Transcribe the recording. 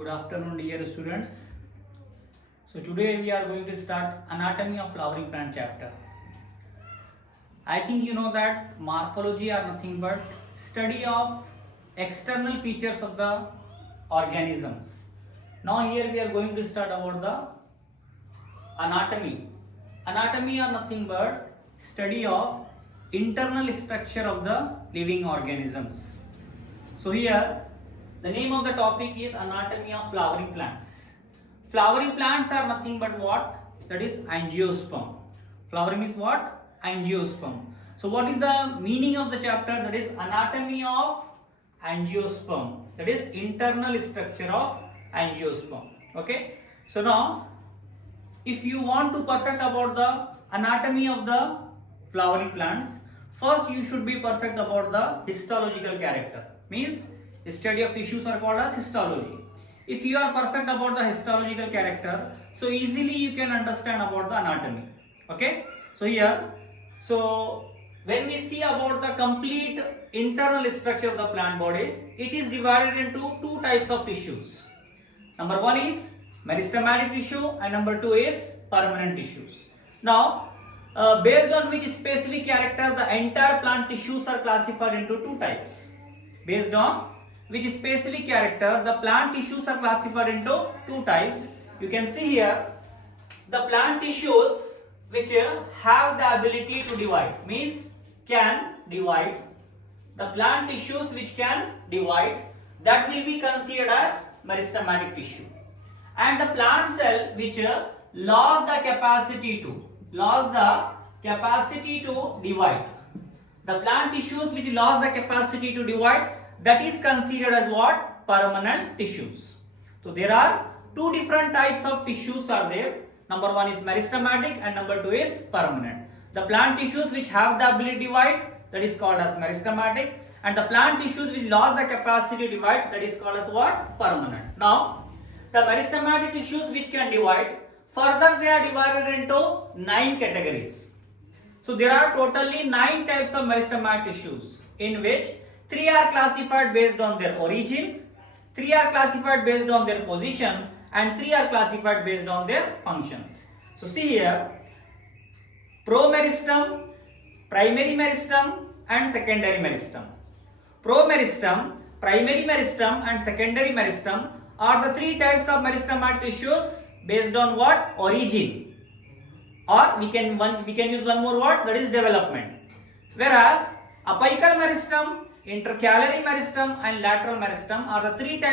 Good afternoon, dear students. So today we are going to start anatomy of flowering plant chapter. I think you know that morphology are nothing but study of external features of the organisms. Now here we are going to start about the anatomy. Anatomy are nothing but study of internal structure of the living organisms. So here the name of the topic is anatomy of flowering plants. Flowering plants are nothing but what? That is angiosperm. Flowering is what? Angiosperm. So what is the meaning of the chapter? That is anatomy of angiosperm. That is internal structure of angiosperm. Okay. So now if you want to perfect about the anatomy of the flowering plants, first you should be perfect about the histological character. Means study of tissues are called as histology. If you are perfect about the histological character, so easily you can understand about the anatomy. Okay. So here, so when we see about the complete internal structure of the plant body, it is divided into two types of tissues. Number one is meristematic tissue and number two is permanent tissues. Now, based on which specific character the entire plant tissues are classified into two types. Based on which specific character the plant tissues are classified into two types. You can see here the plant tissues which have the ability to divide, means can divide. The plant tissues which can divide, that will be considered as meristematic tissue. And the plant cell which lost the capacity to divide. The plant tissues which lost the capacity to divide, that is considered as what? Permanent tissues. So there are two different types of tissues are there. Number one is meristematic and number two is permanent. The plant tissues which have the ability to divide, that is called as meristematic, and the plant tissues which lost the capacity to divide, that is called as what? Permanent. Now the meristematic tissues which can divide, further they are divided into 9 categories. So there are totally 9 types of meristematic tissues, in which 3 are classified based on their origin, 3 are classified based on their position, and 3 are classified based on their functions. So see here, promeristem, primary meristem and secondary meristem. Promeristem, primary meristem and secondary meristem are the 3 types of meristematic tissues based on what? Origin. Or we can use one more word, that is development. Whereas apical meristem, intercalary meristem and lateral meristem are the 3 types